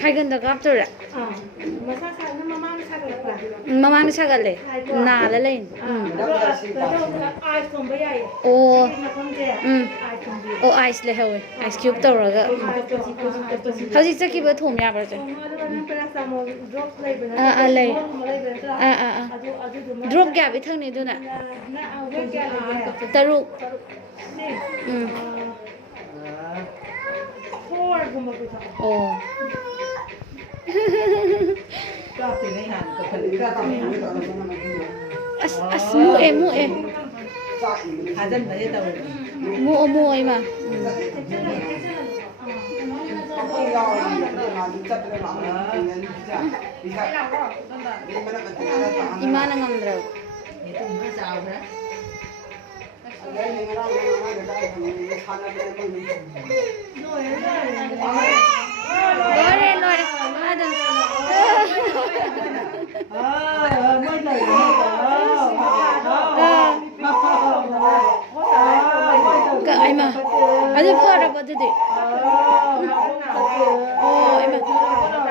थाइगन काप्तोरा ममांग सागले नाला लेन ओ ओ आइस ले हवे आइस क्यूब तौरगा हौजी चकिबो थोम याबरजे ले ड्रॉप क्या भी थंगने दुना तरुक ओ as mu e mu ai ma imana ngamdra lore ada ai mà ada fara ba dede oh ai mà